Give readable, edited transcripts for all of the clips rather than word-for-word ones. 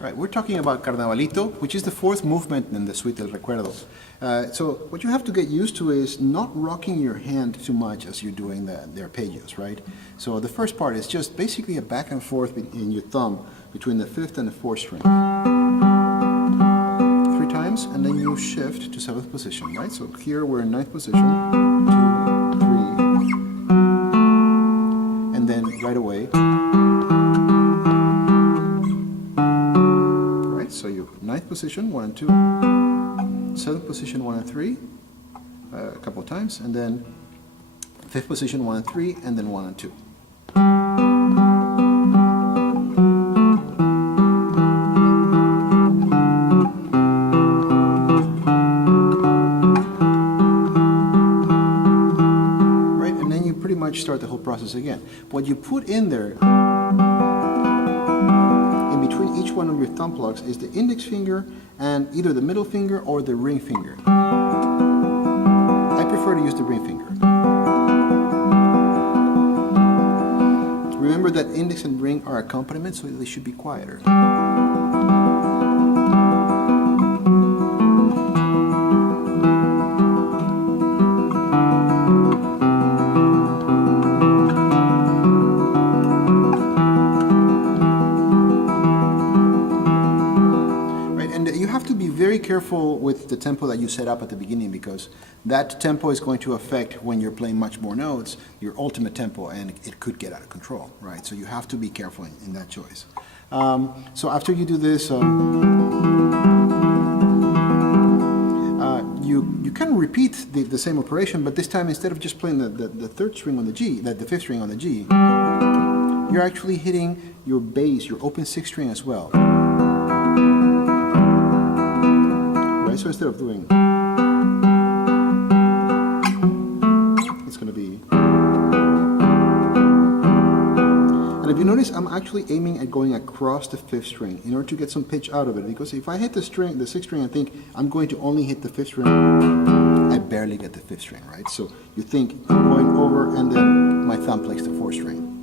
Right, we're talking about Carnavalito, which is the fourth movement in the suite del Recuerdo. So what you have to get used to is not rocking your hand too much as you're doing the arpeggios, right? So the first part is just basically a back and forth in your thumb between the fifth and the fourth string. 3 times, and then you shift to 7th position, right? So here we're in 9th position, 2, 3, and then right away. So you 9th position, 1 and 2, 7th position, 1 and 3, a couple of times, and then 5th position, 1 and 3, and then 1 and 2. Right, and then you pretty much start the whole process again. What you put in there between each one of your thumb plugs is the index finger and either the middle finger or the ring finger. I prefer to use the ring finger. Remember that index and ring are accompaniments, so they should be quieter. Very careful with the tempo that you set up at the beginning, because that tempo is going to affect, when you're playing much more notes, your ultimate tempo, and it could get out of control, right? So you have to be careful in that choice. So after you do this, you kind of repeat the same operation, but this time instead of just playing the third string on the G, the fifth string on the G, you're actually hitting your bass, your open sixth string as well. So instead of doing, it's going to be, and if you notice, I'm actually aiming at going across the fifth string in order to get some pitch out of it, because if I hit the sixth string, I think I'm going to only hit the fifth string, I barely get the fifth string, right? So you think I'm going over, and then my thumb plays the fourth string.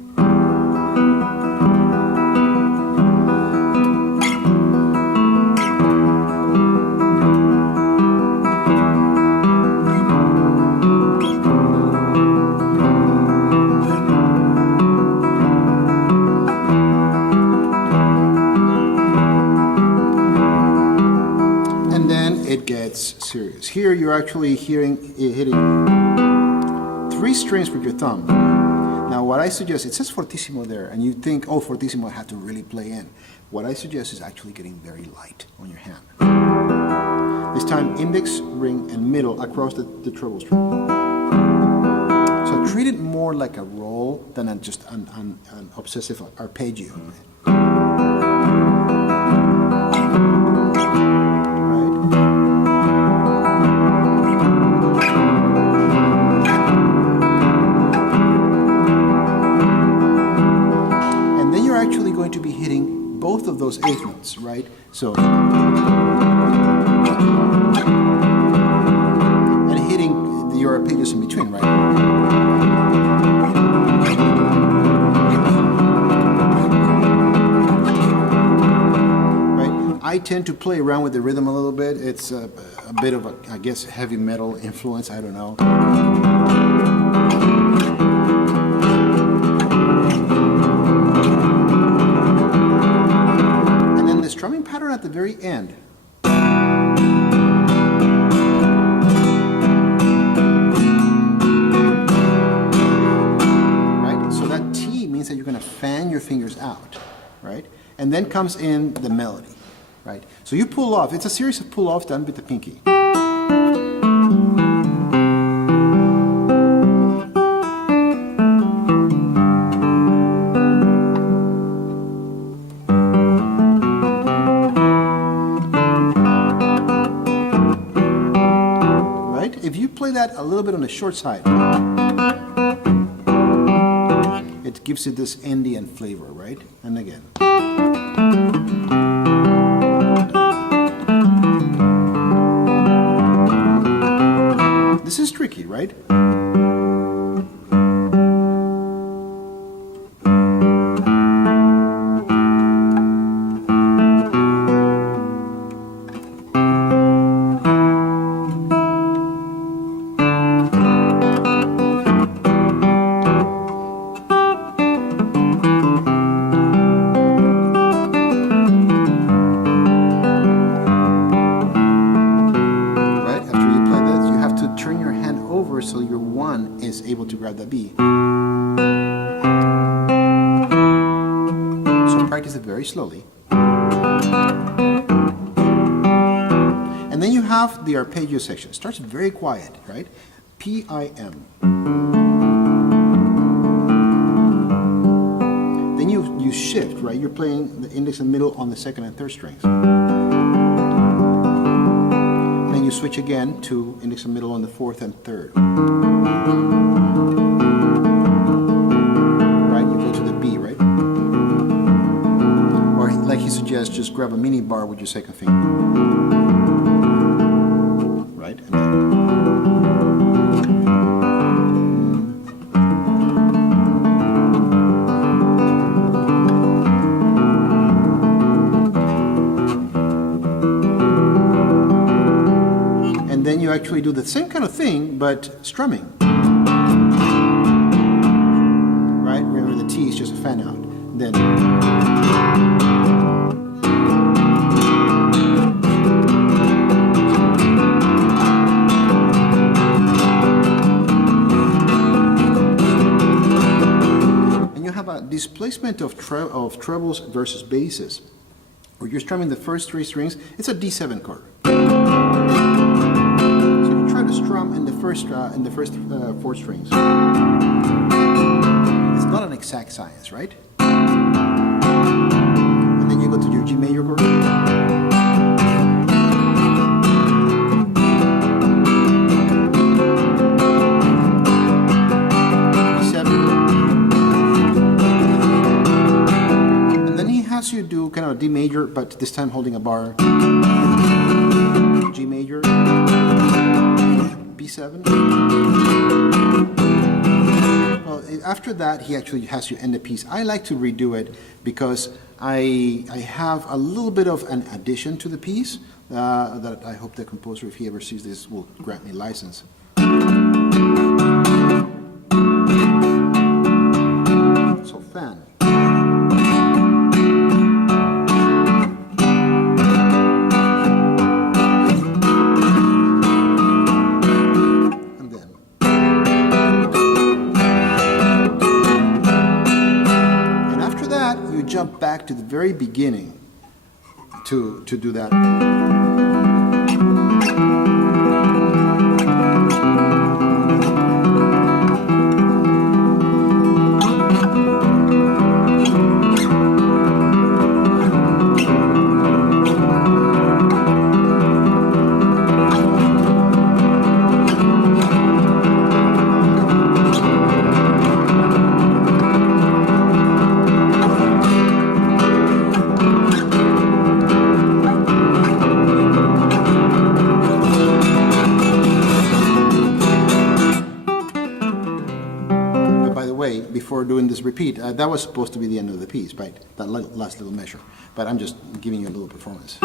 Serious. Here you're actually hitting 3 strings with your thumb. Now what I suggest, it says fortissimo there, and you think, oh, fortissimo I have to really play in. What I suggest is actually getting very light on your hand. This time index, ring, and middle across the treble string. So treat it more like a roll than just an obsessive arpeggio. To be hitting both of those eighth notes, right? So, and hitting your arpeggios in between, right? Right? I tend to play around with the rhythm a little bit. It's a bit of a, I guess, heavy metal influence. I don't know. Strumming pattern at the very end. Right? So that T means that you're going to fan your fingers out, right? And then comes in the melody, right? So you pull off. It's a series of pull-offs done with the pinky. That a little bit on the short side, it gives it this Indian flavor, right? And again. This is tricky, right? slowly. And then you have the arpeggio section. It starts very quiet, right? P-I-M. Then you shift, right? You're playing the index and middle on the second and third strings. Then you switch again to index and middle on the fourth and third. Right? You go to the B, right? Or like he suggests, just grab a mini bar with your second finger. Right? And then you actually do the same kind of thing, but strumming. Right? Remember the T is just a fan out. Then and you have a displacement of trebles versus basses. Where you're strumming the first three strings, it's a D7 chord. Strum in the first four strings. It's not an exact science, right? And then you go to your G major chord. E7. And then he has you do kind of a D major, but this time holding a bar. G major. B7. Well, after that, he actually has you end the piece. I like to redo it because I have a little bit of an addition to the piece that I hope the composer, if he ever sees this, will grant me license. So fan. Jump back to the very beginning to do that. Before doing this repeat, that was supposed to be the end of the piece, right? That last little measure. But I'm just giving you a little performance.